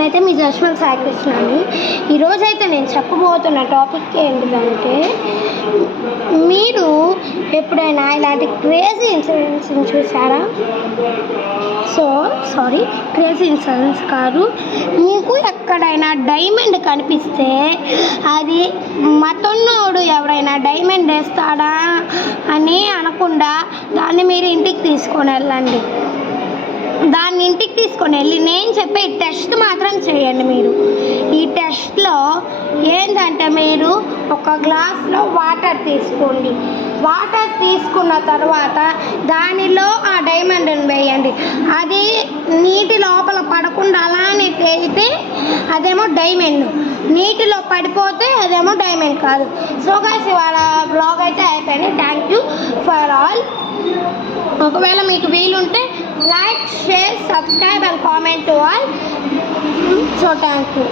నేనైతే మీ జస్వంత్ సాయికృష్ణని. ఈరోజైతే నేను చెప్పబోతున్న టాపిక్ ఏంటిదంటే, మీరు ఎప్పుడైనా ఇలాంటి క్రేజీ ఇన్సిడెంట్స్ని చూసారా? క్రేజీ ఇన్సిడెంట్స్ కాదు, మీకు ఎక్కడైనా డైమండ్ కనిపిస్తే అది మతోన్నోడు ఎవరైనా డైమండ్ వేస్తాడా అని అనకుండా దాన్ని మీరు ఇంటికి తీసుకొని వెళ్ళండి. దాన్ని ఇంటికి తీసుకొని వెళ్ళి నేను చెప్పే టెస్ట్ మాత్రం చేయండి. మీరు ఈ టెస్ట్లో ఏంటంటే, మీరు ఒక గ్లాస్లో వాటర్ తీసుకోండి. వాటర్ తీసుకున్న తర్వాత దానిలో ఆ డైమండ్ని వేయండి. అది నీటి లోపల పడకుండా అలానే తేలితే అదేమో డైమండ్, నీటిలో పడిపోతే అదేమో డైమండ్ కాదు. సో గైస్, ఇవాళ బ్లాగ్ అయితే అయిపోయింది. Thank you for all. ఒకవేళ మీకు వీలుంటే like, share, subscribe and comment to all. So thank you.